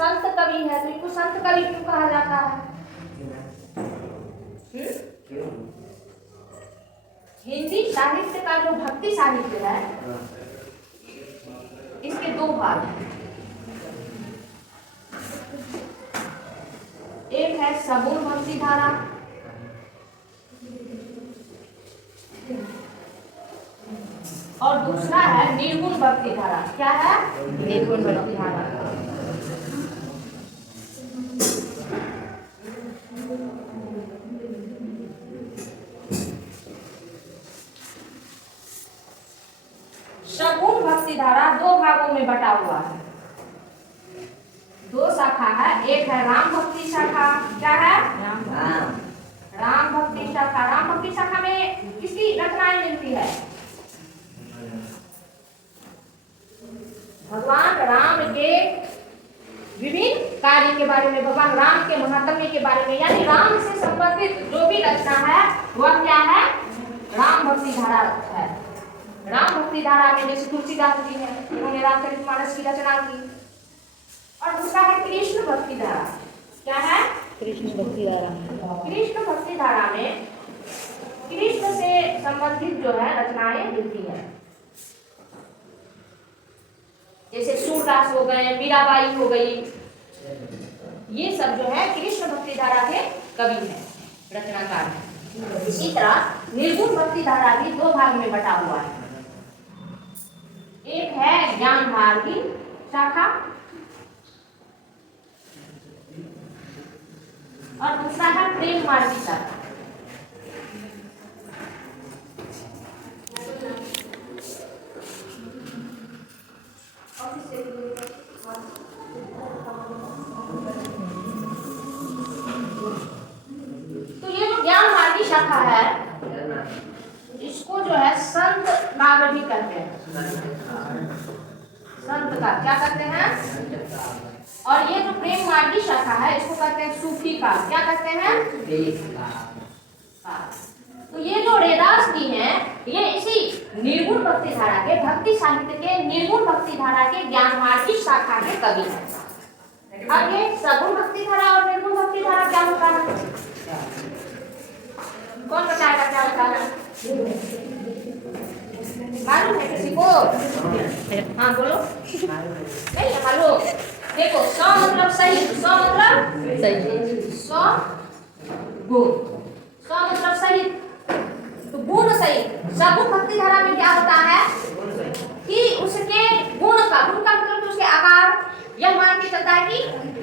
संत कवि है, तो इनको संत कवि क्यों कहा जाता है? हिंदी साहित्य का जो भक्ति साहित्य है इसके दो भाग हैं। एक है सगुण भक्ति धारा और दूसरा है निर्गुण भक्ति धारा। क्या है? निर्गुण भक्ति धारा। सगुण भक्ति धारा दो भागों में बटा हुआ है, दो शाखा है। एक है राम भक्ति शाखा। क्या है? राम भक्ति शाखा। राम भक्ति शाखा में किसकी रचनाएं मिलती है? भगवान राम के विभिन्न कार्य के बारे में, भगवान राम के महात्म्य के बारे में, यानी राम से संबंधित जो भी रचना है वह क्या है? राम भक्ति धारा है। राम भक्ति धारा में जैसे तुलसीदास जी है, उन्होंने रामचरितमानस की रचना की। और दूसरा है कृष्ण भक्ति धारा। क्या है? कृष्ण भक्ति धारा। कृष्ण भक्ति धारा में कृष्ण से संबंधित जो है रचनाएं मिलती है, जैसे सूरदास हो गए, मीराबाई हो गई, ये सब जो है कृष्ण भक्ति धारा के कवि हैं, रचनाकार हैं। इसी तरह निर्गुण भक्ति धारा भी दो भाग में बटा हुआ है। एक है ज्ञान भारती शाखा और दूसरा है प्रेम मार्गी शाखा। तो ये जो ज्ञान मार्गी शाखा है इसको जो है संत काव्य भी कहते हैं। संत का क्या कहते हैं? और ये जो प्रेम मार्गी शाखा है इसको कहते हैं सूफी का। क्या कहते हैं? तो ये जो रैदास जी हैं ये इसी निर्गुण भक्ति धारा के, भक्ति साहित्य के निर्गुण भक्ति धारा के ज्ञान मार्गी शाखा के कवि हैं। अब ये सगुण भक्ति धारा और निर्गुण भक्ति धारा क्या होता है? कौन बताएगा क्या होता है? मालूम है किसी को? हाँ बोलो। नहीं मालूम। देखो स मतलब सही, स मतलब सही, स गुण, स मतलब सही, तो गुण सही। सगुण भक्ति धारा में क्या होता है कि उसके गुण का मतलब उसके आकार यह मान के चलता है कि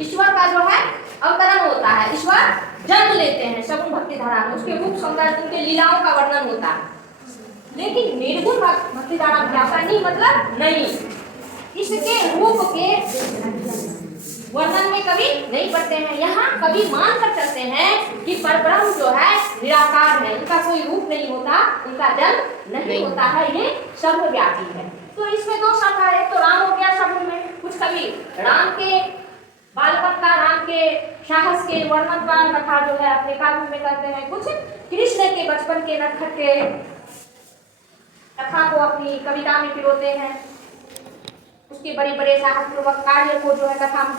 ईश्वर का जो है अवतरण होता है, ईश्वर जन्म लेते हैं सगुण भक्ति धारा में, उसके रूप सौंदर्य, उनके लीलाओं का वर्णन होता है। लेकिन निर्गुण भक्ति धारा में क्या होता है? नहीं मतलब नहीं, इसके रूप के वर्णन में कभी नहीं पढ़ते हैं। यहाँ कभी मान कर चलते हैं कि परब्रह्म जो है निराकार है, उनका कोई रूप नहीं होता, उनका जन्म नहीं होता है, ये सर्वव्यापी है। तो इसमें दो शाखा है, तो राम हो गया सगुण में। कुछ कभी राम के बालपन का, राम के साहस के वर्णन का कथा जो है अपने काव्य में करते हैं। कुछ कृष्ण के बचपन के नटखट के कथा को अपनी कविता में पिरोते हैं, उसके बड़े बड़े साहसपूर्वक कार्य को जो है कथा में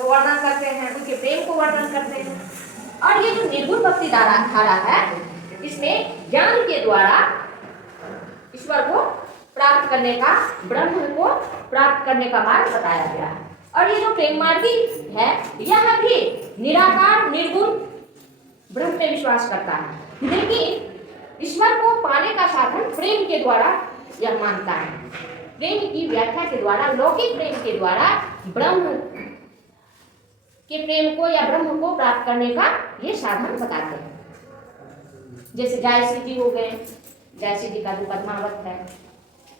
वर्णन करते हैं, उनके प्रेम को वर्णन करते हैं। और ये जो निर्गुण भक्ति धारा है इसमें ज्ञान के द्वारा ईश्वर को प्राप्त करने का, ब्रह्म को प्राप्त करने का मार्ग बताया गया है। और ये जो प्रेम मार्गी है यह भी निराकार निर्गुण ब्रह्म में विश्वास करता है, लेकिन ईश्वर को पाने का साधन प्रेम के द्वारा यह मानता है। प्रेम की व्याख्या के द्वारा, लौकिक प्रेम के द्वारा ब्रह्म के प्रेम को या ब्रह्म को प्राप्त करने का ये साधन बताते हैं। जैसे जायसी जी हो गए, जायसी जी का जो पद्मावत है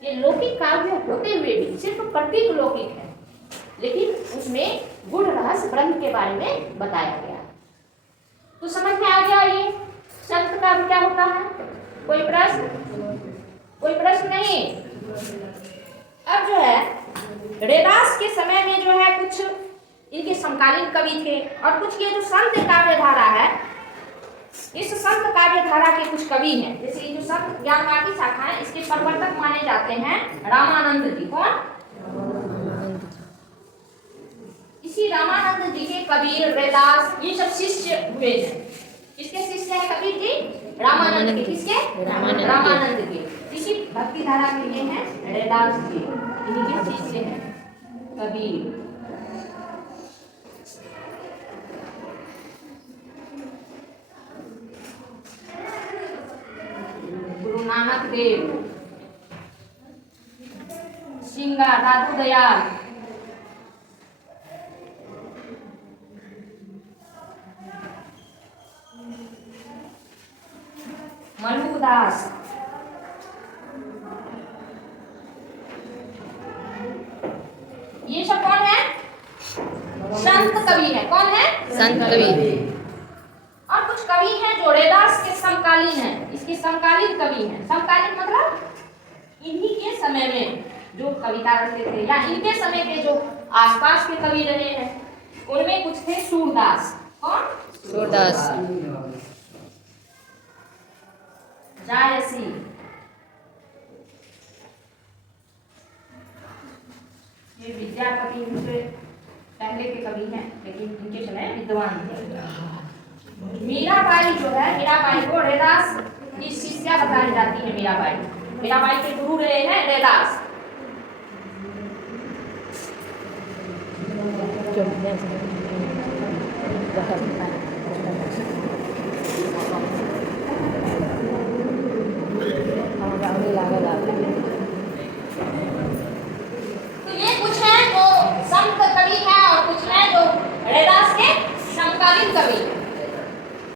ये लौकिक काव्य होते हुए भी सिर्फ प्रतीक लौकिक है, लेकिन उसमें गुण रहस्य ब्रह्म के बारे में बताया गया। तो समझ में आ गया ये संत का क्या होता है? कोई प्रश्न? कोई प्रश्न नहीं। अब जो है रैदास के समय में जो है कुछ इनके समकालीन कवि थे, और कुछ ये जो संत काव्य धारा है इस संत काव्य धारा के कुछ कवि हैं। जैसे ये जो संत ज्ञान मार्गी शाखा है इसके प्रवर्तक माने जाते हैं रामानंद जी। कौन? कबीर, रैदास, ये सब शिष्य हुए हैं। किसके शिष्य हैं कबीर जी? रामानंद के। किसके? रामानंद के। इसी भक्ति धारा के लिए हैं रैदास जी, इन्हीं के शिष्य हैं कबीर। गुरु नानक देव, सिंगा दादू दयाल, मलुदास, ये सब कौन है? संत कवि है। कौन है? संत कवि। और कुछ कवि हैं जो रैदास के समकालीन हैं, इसके समकालीन कवि हैं। समकालीन मतलब इन्हीं के समय में जो कविता रचते थे या इनके समय के जो आसपास के कवि रहे हैं, उनमें कुछ थे सूरदास। कौन? सूरदास। जायसी, ये विद्यापति इनसे पहले के कवि हैं, लेकिन इनके समय विद्वान थे। मीराबाई जो है, मीराबाई को रैदास की शिष्या बताई जाती है। मीराबाई के गुरु रहे हैं रैदास। जो